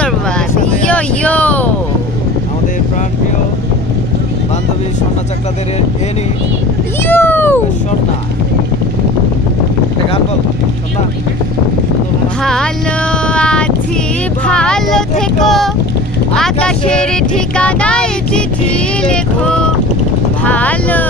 সুন্দরবন। ইয়ো ইয়ো। আমাদের প্রাণপ্রিয় বান্ধবী স্বর্ণা চাকলাদের এনি ইউ। স্বর্ণা, একটা গান বল স্বর্ণা। ভালো আছি, ভালো থেকো, আকাশের ঠিকানায় চিঠি লেখো। ভালো